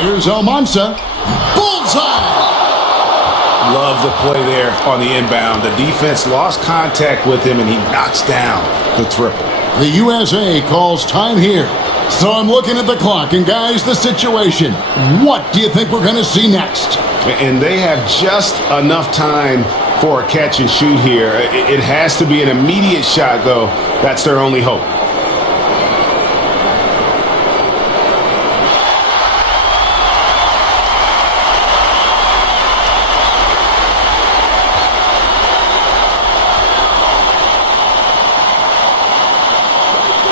Here's Almansa. Bullseye! Love the play there on the inbound. The defense lost contact with him, and he knocks down the triple. The USA calls time here. So I'm looking at the clock, and guys, the situation. What do you think we're going to see next? And they have just enough time for a catch and shoot here. It has to be an immediate shot, though. That's their only hope.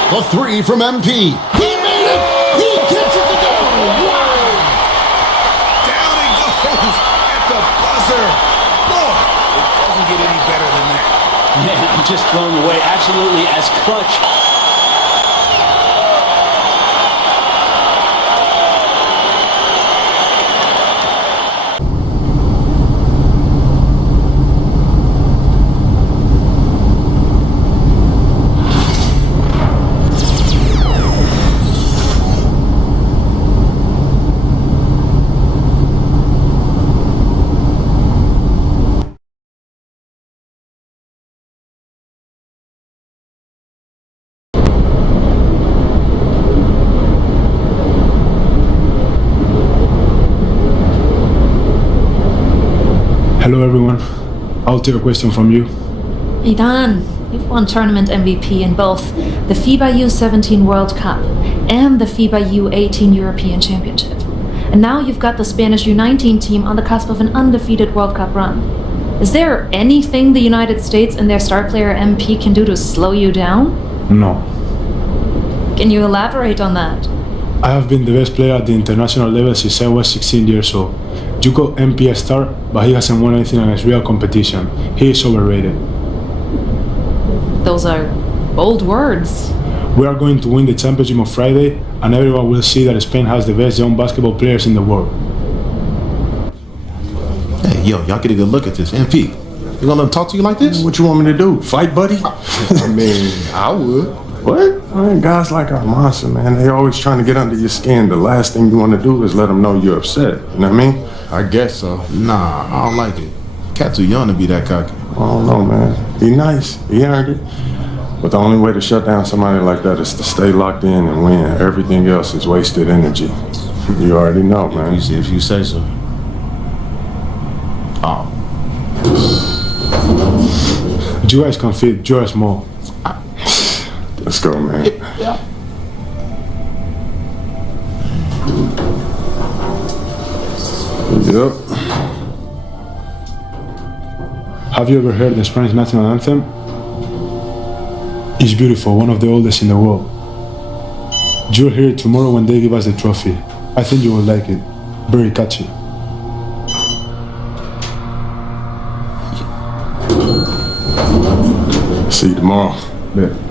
The three from MP. He made it! He gets it to go! Wow! Down he goes at the buzzer. Boy, it doesn't get any better than that. Man, I'm just blown away. Absolutely as clutch. Hello everyone, I'll take a question from you. Izan, you've won tournament MVP in both the FIBA U17 World Cup and the FIBA U18 European Championship. And now you've got the Spanish U19 team on the cusp of an undefeated World Cup run. Is there anything the United States and their star player MP can do to slow you down? No. Can you elaborate on that? I have been the best player at the international level since I was 16 years old. You call MP a star, but he hasn't won anything against real competition. He is overrated. Those are bold words. We are going to win the championship on Friday, and everyone will see that Spain has the best young basketball players in the world. Hey, yo, y'all get a good look at this. MP, you gonna let him talk to you like this? What you want me to do? Fight, buddy? I mean, I would. What? I mean, guys like Almansa, man, they always trying to get under your skin. The last thing you want to do is let them know you're upset. You know what I mean? I guess so. Nah, I don't like it. Cat too young to be that cocky. I don't know, man. Be nice. He earned it. But the only way to shut down somebody like that is to stay locked in and win. Everything else is wasted energy. You already know, man. If you say so. Oh. You guys can fit Joe Small. Let's go, man. Yeah. Yep. Have you ever heard the Spanish national anthem? It's beautiful, one of the oldest in the world. You'll hear it tomorrow when they give us the trophy. I think you will like it. Very catchy. See you tomorrow. Yeah.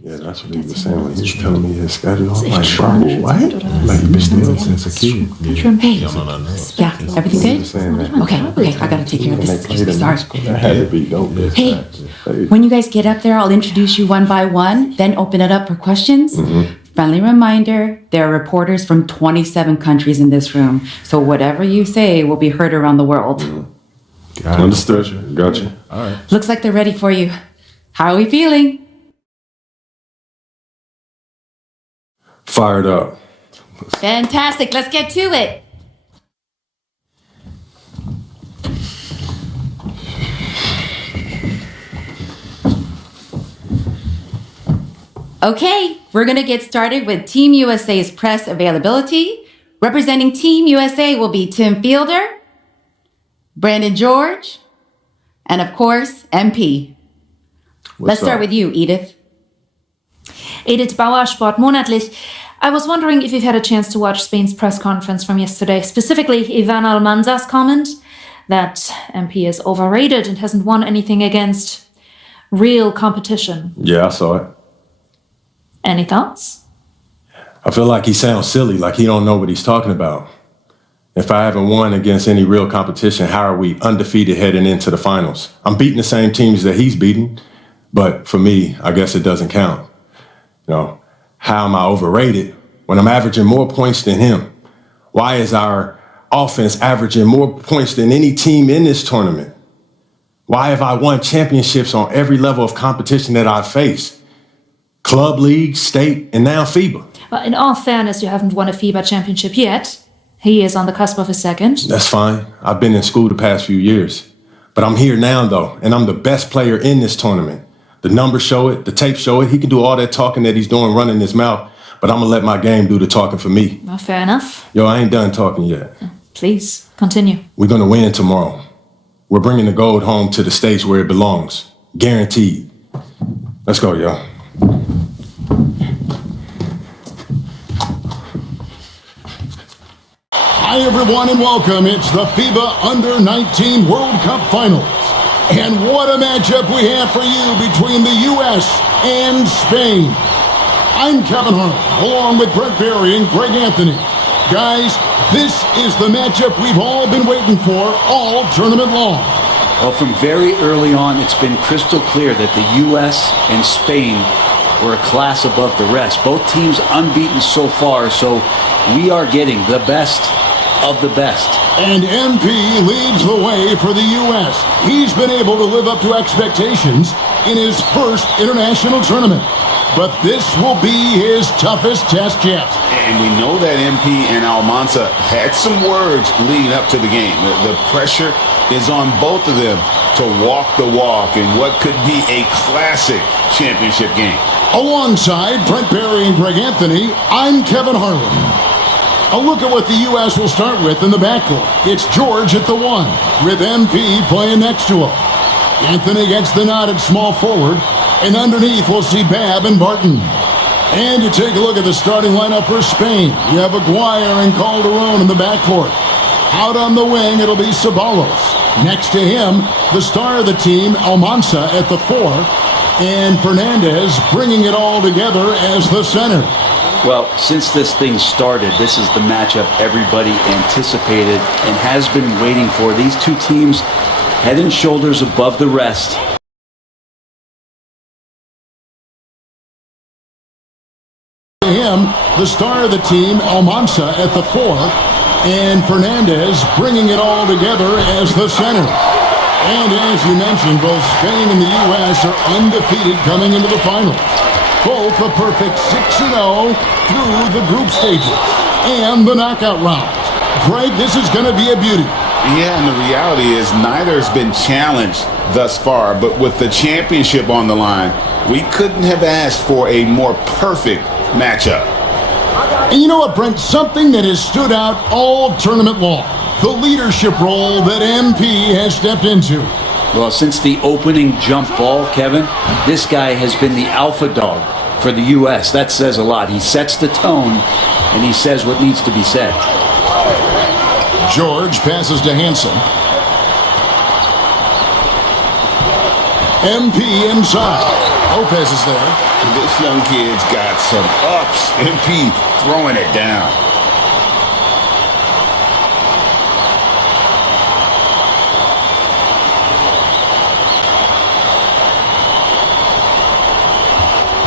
Yeah, that's what he was saying when he was telling me his schedule. I'm like, bro, what? Like, you've been still since a kid. Hey, yeah, everything He good? was saying that. Okay, I gotta take care of this. Sorry. That had to be dope. Hey, when you guys get up there, I'll introduce you one by one, then open it up for questions. Friendly reminder, there are reporters from 27 countries in this room, so whatever you say will be heard around the world. Understood. Gotcha. All right. Looks like they're ready for you. How are we feeling? Fired up. Fantastic, let's get to it. Okay, we're gonna get started with Team USA's press availability. Representing Team USA will be Tim Fielder, Brandon George, and of course, MP. Let's start with you, Edith. Edith Bauer, Sport Monatlich. I was wondering if you've had a chance to watch Spain's press conference from yesterday, specifically Ivan Almanza's comment that MP is overrated and hasn't won anything against real competition. Yeah, I saw it. Any thoughts? I feel like he sounds silly, like he don't know what he's talking about. If I haven't won against any real competition, how are we undefeated heading into the finals? I'm beating the same teams that he's beating. But for me, I guess it doesn't count. You know, how am I overrated when I'm averaging more points than him? Why is our offense averaging more points than any team in this tournament? Why have I won championships on every level of competition that I've faced? Club, league, state, and now FIBA. Well, in all fairness, you haven't won a FIBA championship yet. He is on the cusp of a second. That's fine. I've been in school the past few years. But I'm here now, though, and I'm the best player in this tournament. The numbers show it, the tape show it. He can do all that talking that he's doing, running his mouth, but I'm going to let my game do the talking for me. Well, fair enough. Yo, I ain't done talking yet. Please, continue. We're going to win tomorrow. We're bringing the gold home to the stage where it belongs. Guaranteed. Let's go, yo. Hi, everyone, and welcome. It's the FIBA Under-19 World Cup Finals. And what a matchup we have for you between the U.S. and Spain. I'm Kevin Harlan, along with Brent Barry and Greg Anthony. Guys, this is the matchup we've all been waiting for all tournament long. Well, from very early on, it's been crystal clear that the U.S. and Spain were a class above the rest. Both teams unbeaten so far, so we are getting the best of the best. And MP leads the way for the U.S. He's been able to live up to expectations in his first international tournament. But this will be his toughest test yet. And we know that MP and Almansa had some words leading up to the game. The pressure is on both of them to walk the walk in what could be a classic championship game. Alongside Brent Barry and Greg Anthony, I'm Kevin Harlan. A look at what the U.S. will start with in the backcourt. It's George at the 1, with MP playing next to him. Anthony gets the nod at small forward, and underneath we'll see Babb and Barton. And you take a look at the starting lineup for Spain. You have Aguirre and Calderon in the backcourt. Out on the wing, it'll be Ceballos. Next to him, the star of the team, Almansa at the 4, and Fernandez bringing it all together as the center. Well, since this thing started, this is the matchup everybody anticipated and has been waiting for. These two teams head and shoulders above the rest. Him, the star of the team, Almansa at the 4, and Fernandez bringing it all together as the center. And as you mentioned, both Spain and the U.S. are undefeated coming into the finals. Both a perfect 6-0 through the group stages and the knockout rounds. Greg, this is going to be a beauty. Yeah, and the reality is neither has been challenged thus far, but with the championship on the line, we couldn't have asked for a more perfect matchup. And you know what, Brent? Something that has stood out all tournament long. The leadership role that MP has stepped into. Well, since the opening jump ball, Kevin, this guy has been the alpha dog for the U.S. That says a lot. He sets the tone, and he says what needs to be said. George passes to Hansen. MP inside. Lopez is there. This young kid's got some ups. MP throwing it down.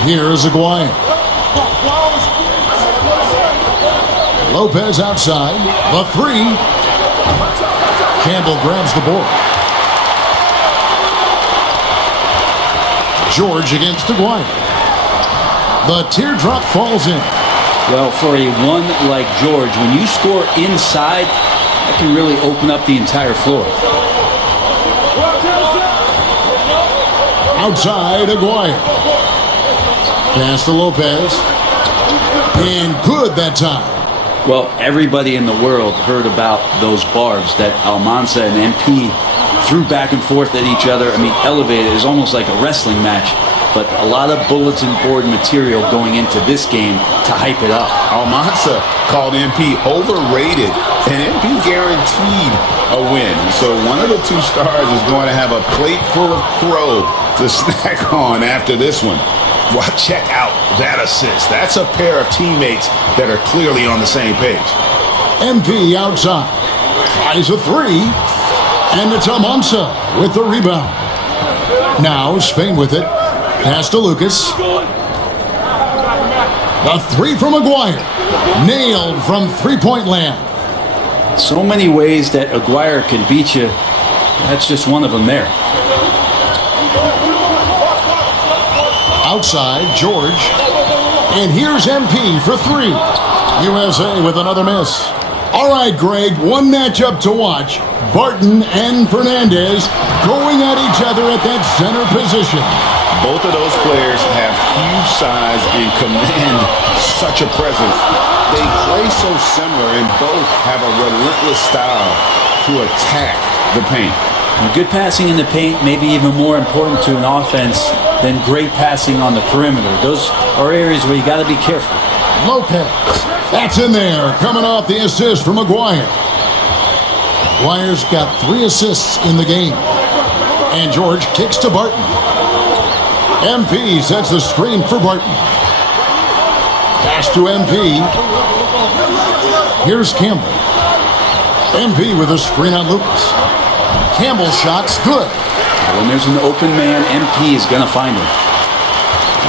Here's Aguirre. Lopez outside. The 3. Campbell grabs the board. George against Aguirre. The teardrop falls in. Well, for a one like George, when you score inside, that can really open up the entire floor. Outside, Aguirre. Pass to Lopez. And good that time. Well, everybody in the world heard about those barbs that Almansa and MP threw back and forth at each other. I mean, elevated is almost like a wrestling match, but a lot of bulletin board material going into this game to hype it up. Almansa called MP overrated, and MP guaranteed a win. So one of the two stars is going to have a plate full of crow to snack on after this one. Well, check out that assist. That's a pair of teammates that are clearly on the same page. MP outside. Tries a 3. And it's Almansa with the rebound. Now Spain with it. Pass to Lucas. The three from Aguirre. Nailed from three-point land. So many ways that Aguirre can beat you. That's just one of them there. Outside, George. And here's MP for three. USA with another miss. All right, Greg, one matchup to watch. Barton and Fernandez going at each other at that center position. Both of those players have huge size and command such a presence. They play so similar and both have a relentless style to attack the paint. And good passing in the paint may be even more important to an offense than great passing on the perimeter. Those are areas where you got to be careful. Lopez. That's in there, coming off the assist from Aguirre. Aguirre's got 3 assists in the game. And George kicks to Barton. MP sets the screen for Barton. Pass to MP. Here's Campbell. MP with a screen on Lucas. Campbell's shot's good. When there's an open man, MP is going to find him.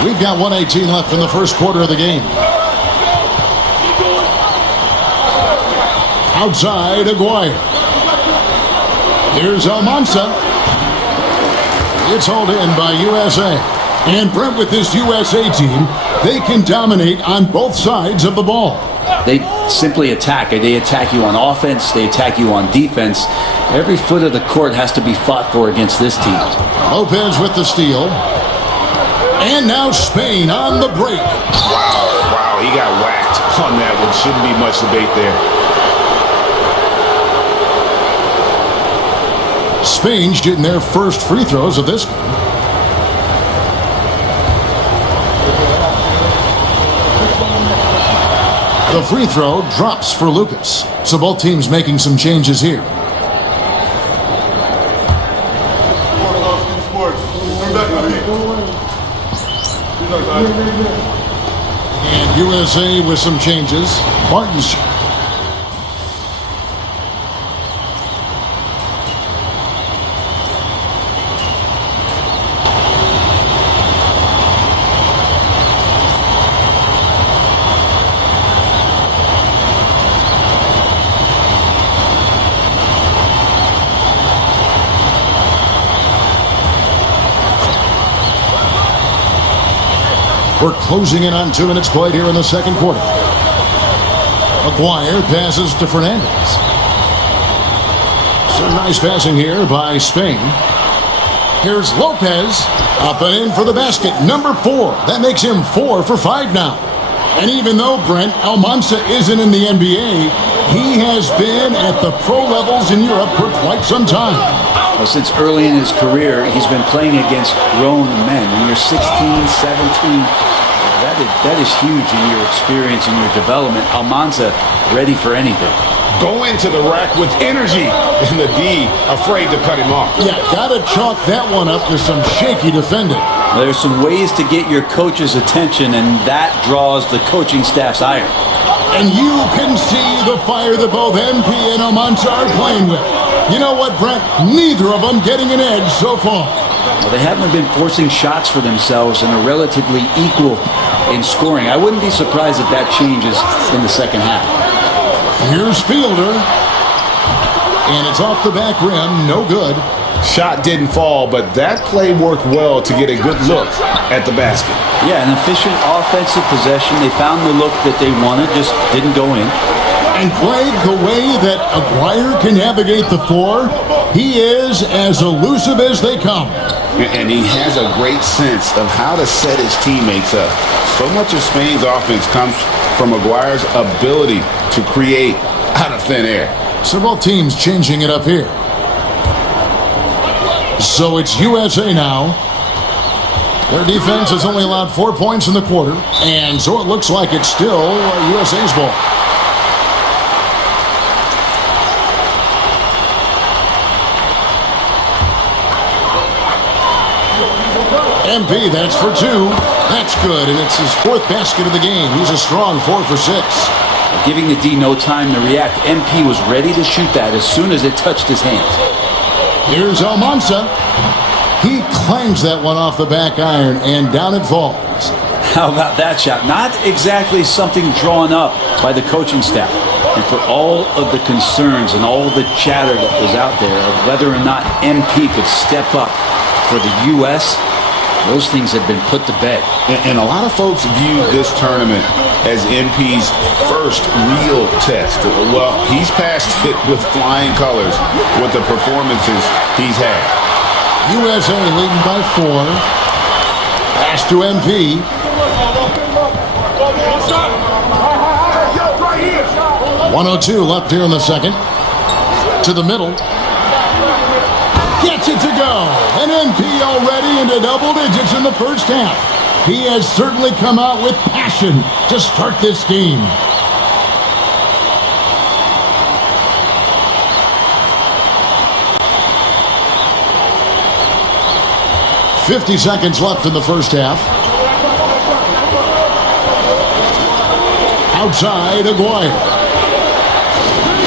We've got 1:18 left in the first quarter of the game. Outside, Aguirre. Here's Almansa. It's hauled in by USA. And Brent, with this USA team, they can dominate on both sides of the ball. They simply attack. They attack you on offense. They attack you on defense. Every foot of the court has to be fought for against this team. Lopez with the steal. And now Spain on the break. Wow, he got whacked on that one. Shouldn't be much debate there. Spain's getting their first free throws of this game. The free throw drops for Lucas. So both teams making some changes here. And USA with some changes. Barton's. We're closing in on 2 minutes played here in the second quarter. Aguirre passes to Fernandez. Some nice passing here by Spain. Here's Lopez. Up and in for the basket. Number 4. That makes him 4 for 5 now. And even though, Brent, Almansa isn't in the NBA, he has been at the pro levels in Europe for quite some time. Well, since early in his career, he's been playing against grown men. When you're 16, 17, that is huge in your experience and your development. Almanza ready for anything. Go into the rack with energy, and the D afraid to cut him off. Yeah, gotta chalk that one up to some shaky defending. There's some ways to get your coach's attention, and that draws the coaching staff's ire. And you can see the fire that both MP and Almansa are playing with. You know what, Brent? Neither of them getting an edge so far. Well, they haven't been forcing shots for themselves and are relatively equal in scoring. I wouldn't be surprised if that changes in the second half. Here's Fielder. And it's off the back rim. No good. Shot didn't fall, but that play worked well to get a good look at the basket. Yeah, an efficient offensive possession. They found the look that they wanted, just didn't go in. And Greg, the way that Aguirre can navigate the floor, he is as elusive as they come. And he has a great sense of how to set his teammates up. So much of Spain's offense comes from Aguirre's ability to create out of thin air. So both teams changing it up here. So it's USA now. Their defense has only allowed 4 points in the quarter, and so it looks like it's still USA's ball. MP, that's for 2. That's good, and it's his 4th basket of the game. He's a strong 4 for 6. Giving the D no time to react. MP was ready to shoot that as soon as it touched his hands. Here's Almansa. He clangs that one off the back iron, and down it falls. How about that shot? Not exactly something drawn up by the coaching staff. And for all of the concerns and all the chatter that was out there of whether or not MP could step up for the U.S., those things have been put to bed. And a lot of folks view this tournament as MP's first real test. Well, he's passed it with flying colors with the performances he's had. USA leading by 4. Pass to MP. 1:02 left here in the second. To the middle. Gets it to go. And MP already into double digits in the first half. He has certainly come out with passion to start this game. .50 seconds left in the first half. Outside, Aguirre.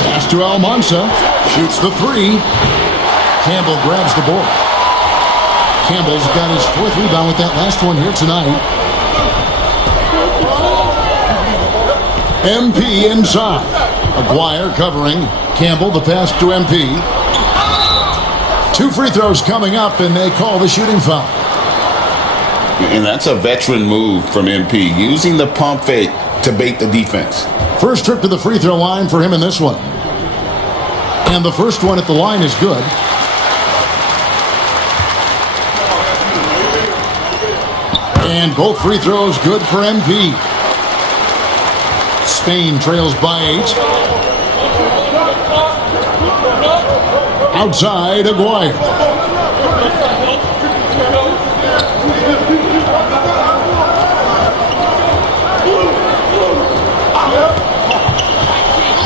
Pass to Almansa. Shoots the 3. Campbell grabs the board. Campbell's got his 4th rebound with that last one here tonight. MP inside. Aguirre covering. Campbell, the pass to MP. 2 free throws coming up, and they call the shooting foul. And that's a veteran move from MP, using the pump fake to bait the defense. First trip to the free throw line for him in this one. And the first one at the line is good. And both free throws good for MP. Spain trails by 8. Outside, Aguirre.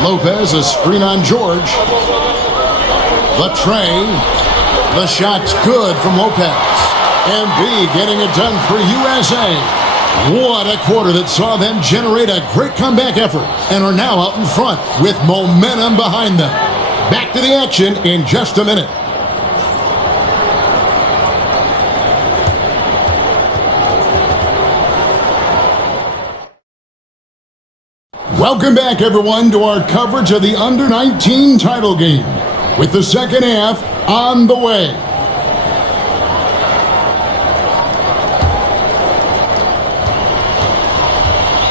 Lopez, a screen on George. The tray. The shot's good from Lopez. MP getting it done for USA. What a quarter that saw them generate a great comeback effort and are now out in front with momentum behind them. Back to the action in just a minute. Welcome back, everyone, to our coverage of the Under-19 title game, with the second half on the way.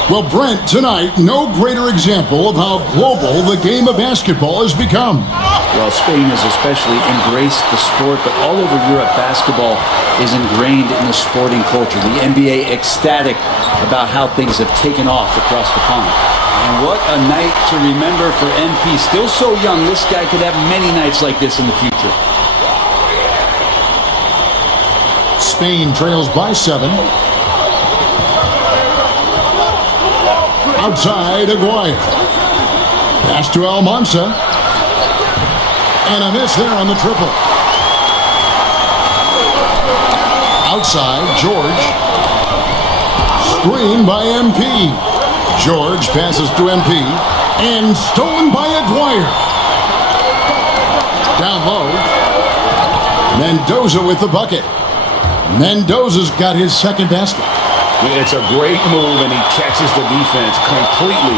Well, Brent, tonight, no greater example of how global the game of basketball has become. Well, Spain has especially embraced the sport, but all over Europe, basketball is ingrained in the sporting culture. The NBA ecstatic about how things have taken off across the pond. And what a night to remember for MP. Still so young, this guy could have many nights like this in the future. Spain trails by 7. Outside, Aguirre. Pass to Almansa. And a miss there on the triple. Outside, George. Screen by MP. George passes to MP. And stolen by Aguirre. Down low. Mendoza with the bucket. Mendoza's got his second basket. It's a great move, and he catches the defense completely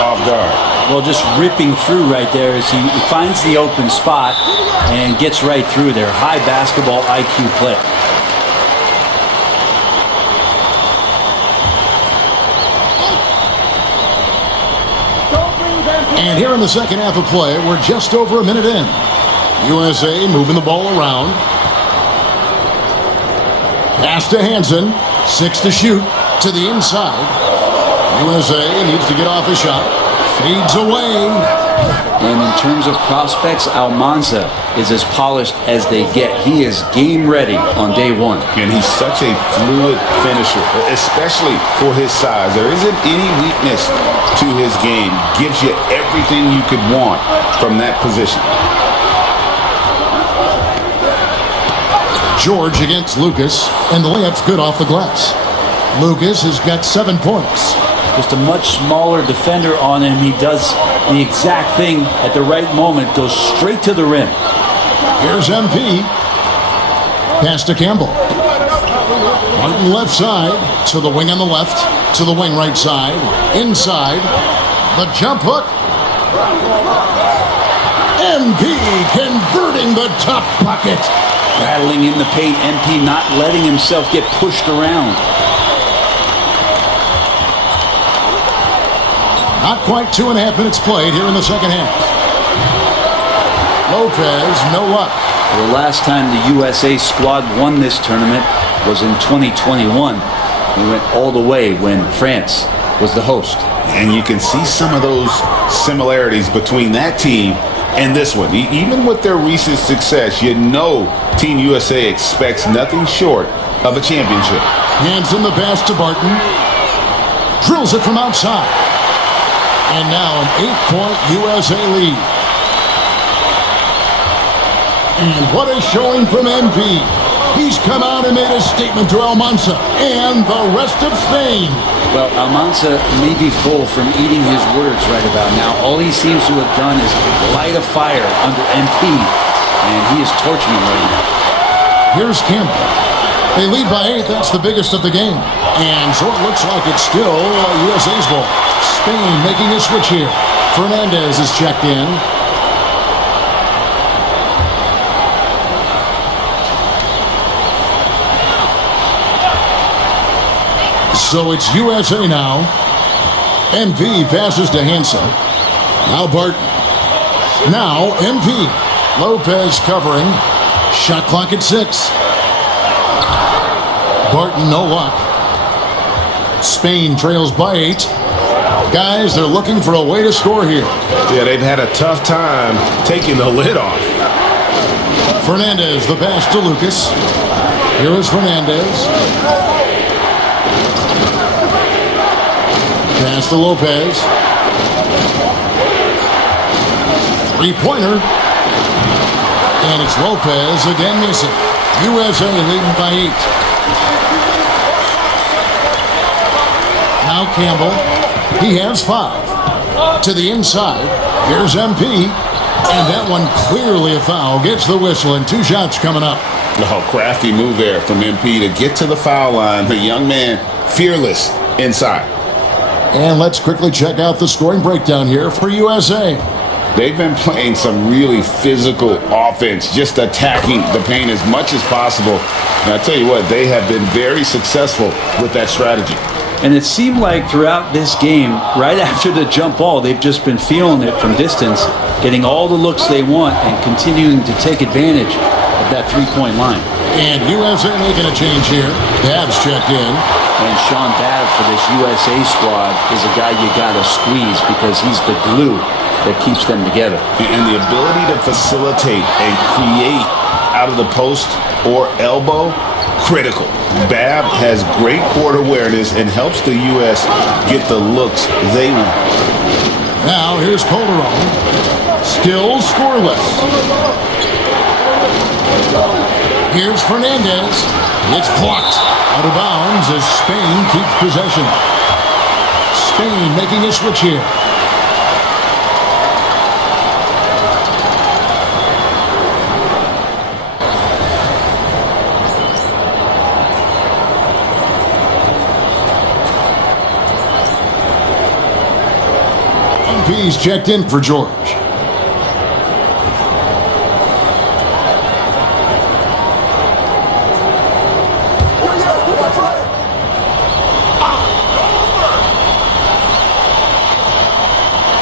off guard. Well, just ripping through right there as he finds the open spot and gets right through there. High basketball IQ play. And here in the second half of play, we're just over a minute in. USA moving the ball around. Pass to Hansen. 6 to shoot to the inside. USA needs to get off a shot. Fades away. And in terms of prospects, Almanza is as polished as they get. He is game ready on day one. And he's such a fluid finisher, especially for his size. There isn't any weakness to his game. Gives you everything you could want from that position. George against Lucas, and the layup's good off the glass. Lucas has got 7 points. Just a much smaller defender on him. He does the exact thing at the right moment, goes straight to the rim. Here's MP. Pass to Campbell. Martin left side, to the wing on the left, to the wing right side, inside, the jump hook. MP converting the top bucket. Battling in the paint, MP not letting himself get pushed around. Not quite 2.5 minutes played here in the second half. Lopez, no luck. The last time the USA squad won this tournament was in 2021. We went all the way when France was the host. And you can see some of those similarities between that team and this one. Even with their recent success, you know Team USA expects nothing short of a championship. Hands in the pass to Barton. Drills it from outside. And now an 8-point USA lead. And what a showing from MP. He's come out and made a statement to Almansa and the rest of Spain. Well, Almanza may be full from eating his words right about now. All he seems to have done is light a fire under MP, and he is torching him right now. Here's Campbell. They lead by 8. That's the biggest of the game. And so it looks like it's still USA's ball. Spain making a switch here. Fernandez is checked in. So it's USA now. MP passes to Hansen. Now Barton. Now MP. Lopez covering. Shot clock at 6. Barton, no luck. Spain trails by 8. Guys, they're looking for a way to score here. Yeah, they've had a tough time taking the lid off. Fernandez, the pass to Lucas. Here is Fernandez. Pass to Lopez. Three-pointer. And it's Lopez again missing. USA leading by 8. Now Campbell. He has 5. To the inside. Here's MP. And that one clearly a foul. Gets the whistle and 2 shots coming up. Oh, crafty move there from MP to get to the foul line. The young man, fearless inside. And let's quickly check out the scoring breakdown here for USA. They've been playing some really physical offense, just attacking the paint as much as possible. And I tell you what, they have been very successful with that strategy. And it seemed like throughout this game, right after the jump ball, they've just been feeling it from distance, getting all the looks they want and continuing to take advantage of that three-point line. And USA making a change here. Babs checked in. And Sean Babb for this USA squad is a guy you got to squeeze because he's the glue that keeps them together. And the ability to facilitate and create out of the post or elbow, critical. Babb has great court awareness and helps the U.S. get the looks they want. Now here's Calderon. Still scoreless. Here's Fernandez. It's blocked. Out of bounds as Spain keeps possession. Spain making a switch here. MP's checked in for George.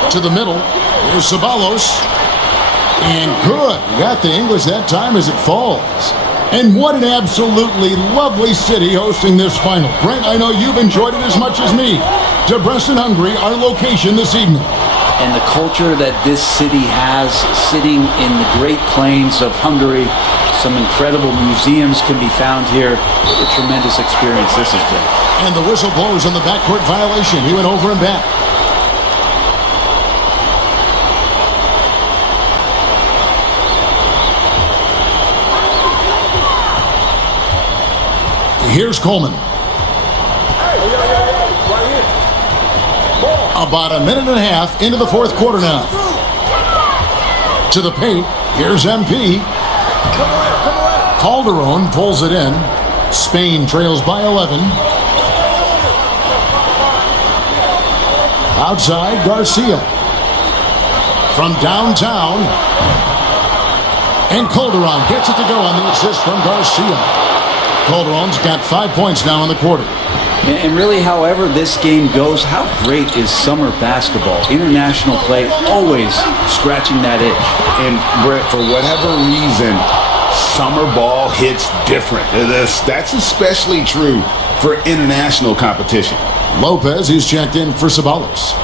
To the middle. Here's Ceballos. And good. You got the English that time as it falls. And what an absolutely lovely city hosting this final. Brent, I know you've enjoyed it as much as me. Debrecen, Hungary, our location this evening. And the culture that this city has, sitting in the Great Plains of Hungary, some incredible museums can be found here. A tremendous experience this has been. And the whistle blows on the backcourt violation. He went over and back. Here's Coleman. About a minute and a half into the fourth quarter now. To the paint. Here's MP. Calderon pulls it in. Spain trails by 11. Outside, Garcia. From downtown. And Calderon gets it to go on the assist from Garcia. Calderon's got 5 points now in the quarter. And really, however this game goes, how great is summer basketball? International play always scratching that itch. And Brett, for whatever reason, summer ball hits different. That's especially true for international competition. Lopez, he's checked in for Sabalos.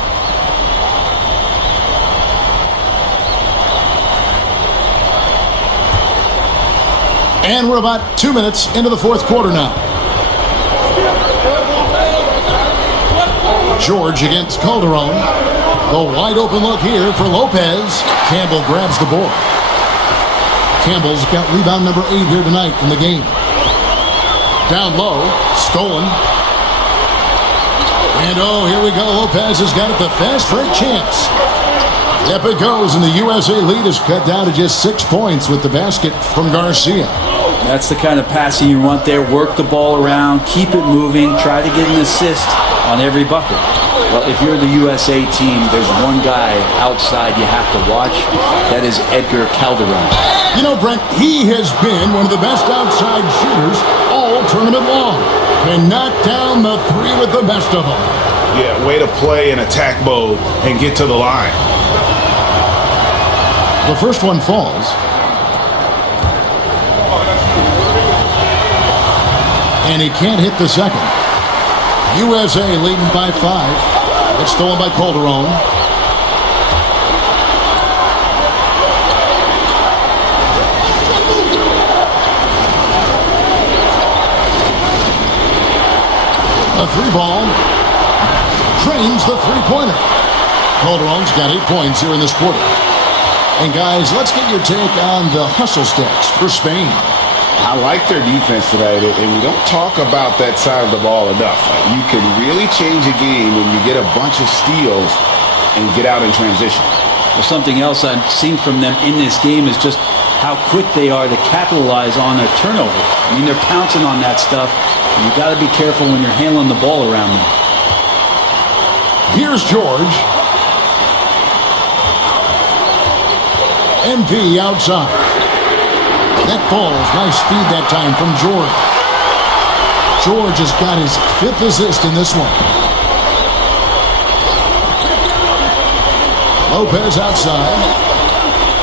And we're about 2 minutes into the fourth quarter now. George against Calderon. The wide open look here for Lopez. Campbell grabs the board. Campbell's got rebound number 8 here tonight in the game. Down low, stolen. And oh, here we go. Lopez has got it, the fast break chance. Up it goes, and the USA lead is cut down to just 6 points with the basket from Garcia. That's the kind of passing you want there. Work the ball around, keep it moving, try to get an assist on every bucket. Well, if you're the USA team, there's one guy outside you have to watch. That is Edgar Calderon. You know, Brent, he has been one of the best outside shooters all tournament long. Can knock down the three with the best of them. Yeah, way to play in attack mode and get to the line. The first one falls. And he can't hit the second. USA leading by 5. It's stolen by Calderon. A 3-ball. Drains the three-pointer. Calderon's got 8 points here in this quarter. And guys, let's get your take on the hustle stats for Spain. I like their defense tonight, and we don't talk about that side of the ball enough. You can really change a game when you get a bunch of steals and get out in transition. Well, something else I've seen from them in this game is just how quick they are to capitalize on a turnover. I mean, they're pouncing on that stuff, and you've got to be careful when you're handling the ball around them. Here's George. MP outside. That falls. Nice speed that time from George. George has got his 5th assist in this one. Lopez outside.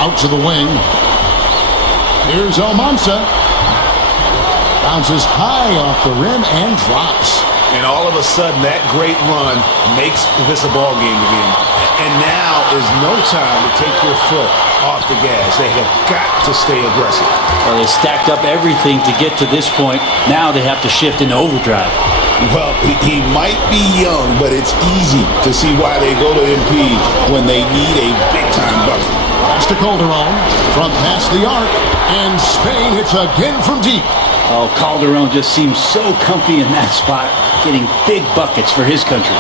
Out to the wing. Here's Almansa. Bounces high off the rim and drops. And all of a sudden, that great run makes this a ball game again. And now is no time to take your foot off the gas. They have got to stay aggressive. Well, they stacked up everything to get to this point. Now they have to shift into overdrive. Well, he might be young, but it's easy to see why they go to MP when they need a big-time bucket. Pass to Calderon from past the arc. And Spain hits again from deep. Oh, Calderon just seems so comfy in that spot, getting big buckets for his country.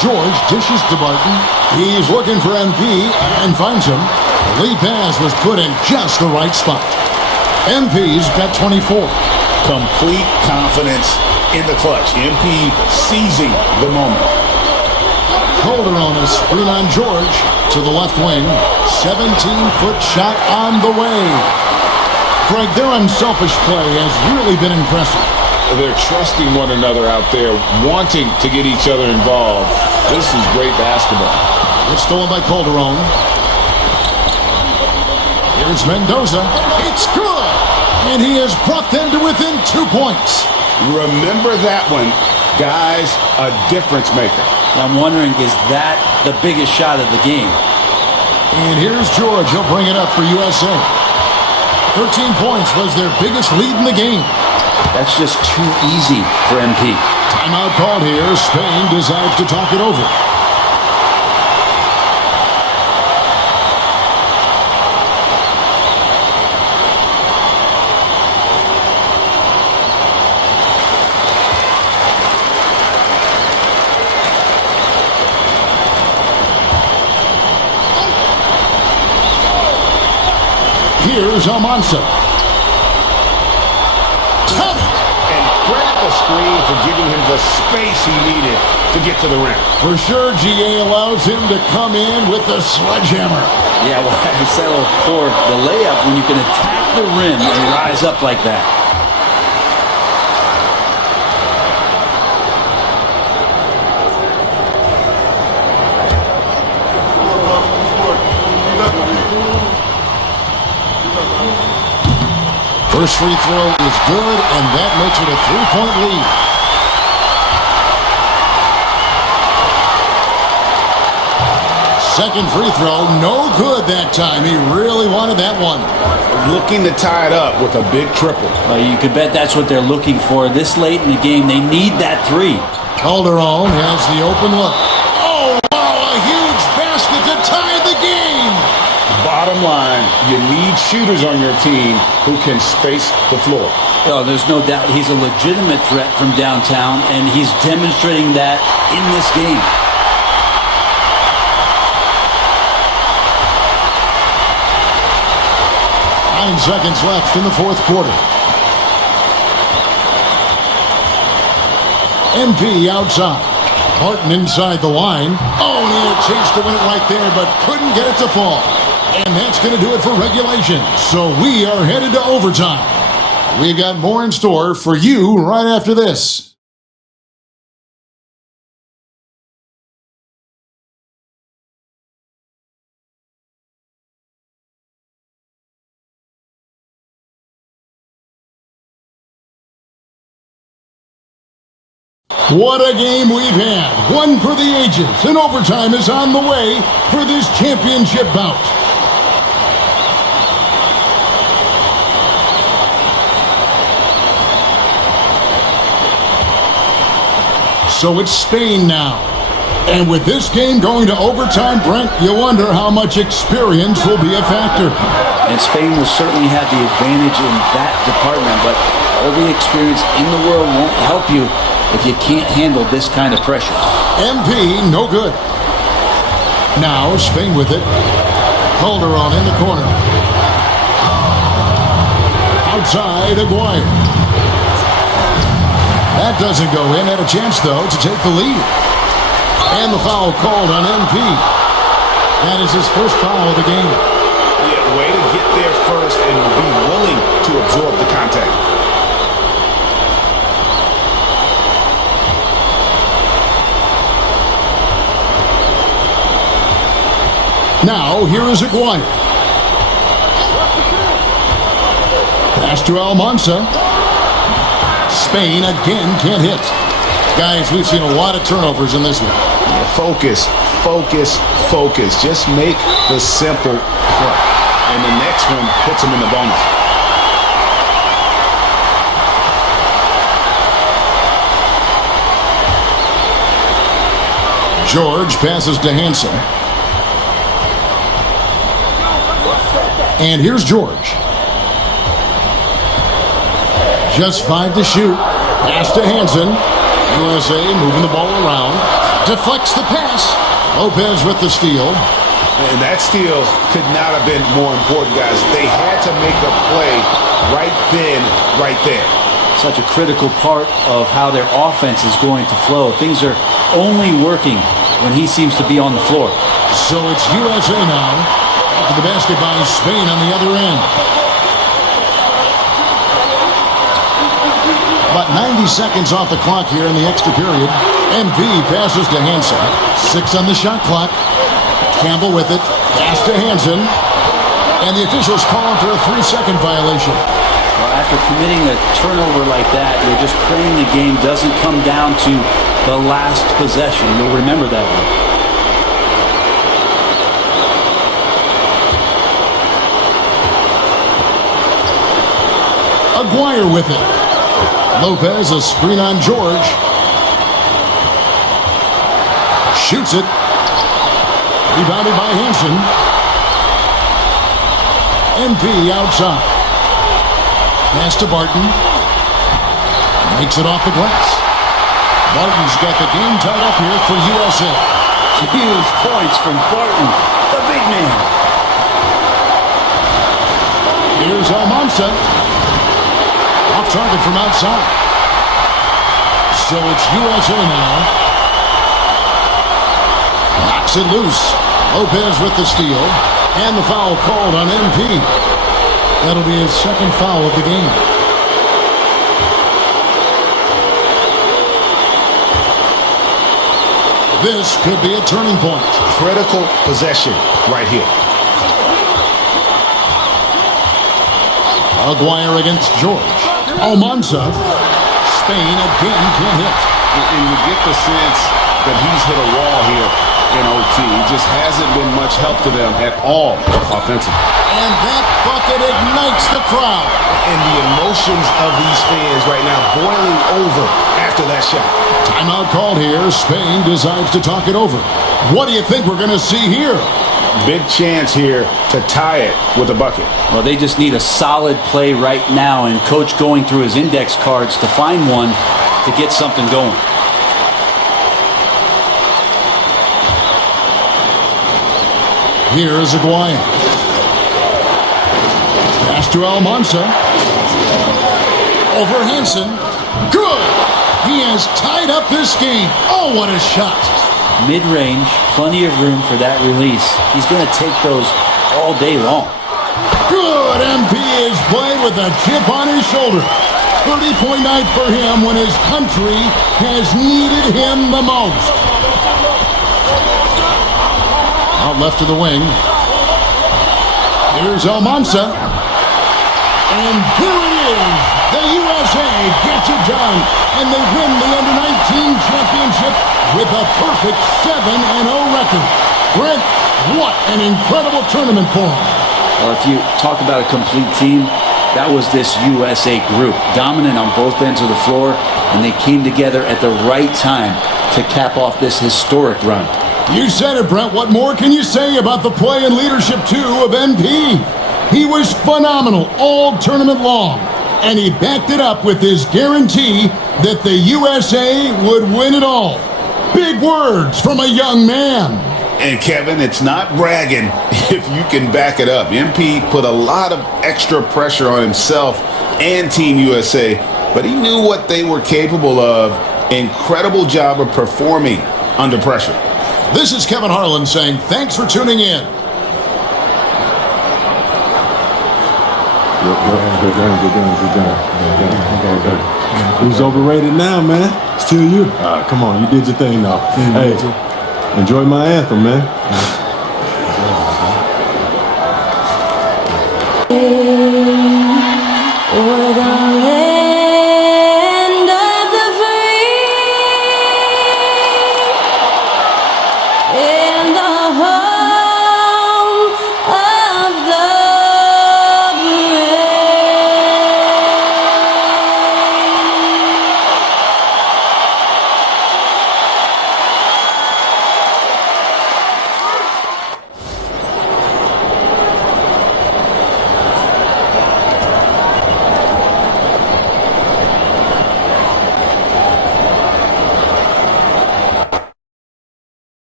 George dishes to Barton. He's looking for MP and finds him. The lead pass was put in just the right spot. MP's got 24. Complete confidence in the clutch. MP seizing the moment. Calderon is screen on George to the left wing. 17-foot shot on the way. Greg, their unselfish play has really been impressive. They're trusting one another out there, wanting to get each other involved. This is great basketball. It's stolen by Calderon. Here's Mendoza. It's good! And he has brought them to within 2 points. Remember that one. Guys, a difference maker. I'm wondering, is that the biggest shot of the game? And here's George. He'll bring it up for USA. 13 points was their biggest lead in the game. That's just too easy for MP. Timeout called here. Spain decides to talk it over. Here's Almansa. screen for giving him the space he needed to get to the rim. For sure, GA allows him to come in with the sledgehammer. Yeah, well, I settled for the layup when you can attack the rim and rise up like that. First free throw is good, and that makes it a 3-point lead. Second free throw, no good that time. He really wanted that one. Looking to tie it up with a big triple. You could bet that's what they're looking for this late in the game. They need that three. Calderon has the open look. Oh, wow, a huge basket to tie the game. Bottom line, you need shooters on your team who can space the floor. Oh, there's no doubt he's a legitimate threat from downtown, and he's demonstrating that in this game. Nine seconds left in the fourth quarter. MP outside. Martin inside the line. Oh, he had a chance to win it right there, but couldn't get it to fall. And that's going to do it for regulation. So we are headed to overtime. We got more in store for you right after this. What a game we've had. One for the ages, and overtime is on the way for this championship bout. So it's Spain now. And with this game going to overtime, Brent, you wonder how much experience will be a factor. And Spain will certainly have the advantage in that department, but all the experience in the world won't help you if you can't handle this kind of pressure. MP, no good. Now Spain with it. Calderon in the corner. Outside, Aguirre. That doesn't go in. Had a chance, though, to take the lead. And the foul called on MP. That is his first foul of the game. Yeah, way to get there first and be willing to absorb the contact. Now, here is Aguirre. Pass to Almansa. Spain again can't hit. Guys, we've seen a lot of turnovers in this one. Focus, focus, focus. Just make the simple play. And the next one puts them in the bonus. George passes to Hansen. And here's George. Just 5 to shoot. Pass to Hansen. USA moving the ball around. Deflects the pass. Lopez with the steal. And that steal could not have been more important, guys. They had to make a play right then, right there. Such a critical part of how their offense is going to flow. Things are only working when he seems to be on the floor. So it's USA now. After the basket by Spain on the other end. About 90 seconds off the clock here in the extra period. MP passes to Hansen. 6 on the shot clock. Campbell with it. Pass to Hansen. And the officials calling for a 3-second violation. Well, after committing a turnover like that, you're just praying the game doesn't come down to the last possession. You'll remember that one. Aguirre with it. Lopez, a screen on George. Shoots it. Rebounded by Hansen. MP outside. Pass to Barton. Makes it off the glass. Barton's got the game tied up here for USA. Huge points from Barton, the big man. Here's Almansa. Off target from outside. So it's USA now. Knocks it loose. Lopez with the steal. And the foul called on MP. That'll be his second foul of the game. This could be a turning point. Critical possession right here. Aguirre against George. Almansa. Spain again can't hit. And you get the sense that he's hit a wall here in OT. He just hasn't been much help to them at all offensively. And that bucket ignites the crowd. And the emotions of these fans right now boiling over after that shot. Timeout called here. Spain decides to talk it over. What do you think we're going to see here? Big chance here to tie it with a bucket. Well, they just need a solid play right now, and coach going through his index cards to find one to get something going. Here is Aguirre. Pass to Almansa. Over Hansen. Good! He has tied up this game. Oh, what a shot. Mid-range, plenty of room for that release. He's going to take those all day long. Good! MP is played with a chip on his shoulder. 30-point night for him when his country has needed him the most. Out left to the wing. Here's Almansa. And here it is. The USA gets it done. And they win the Under-19 championship with a perfect 7-0 record. Brent, what an incredible tournament for them. Well, if you talk about a complete team, that was this USA group. Dominant on both ends of the floor. And they came together at the right time to cap off this historic run. You said it, Brent. What more can you say about the play and leadership, too, of MP? He was phenomenal all tournament long, and he backed it up with his guarantee that the USA would win it all. Big words from a young man. And Kevin, it's not bragging if you can back it up. MP put a lot of extra pressure on himself and Team USA, but he knew what they were capable of. Incredible job of performing under pressure. This is Kevin Harlan saying thanks for tuning in. Who's overrated now, man? Still you. Come on, you did your thing now. Hey, enjoy my anthem, man.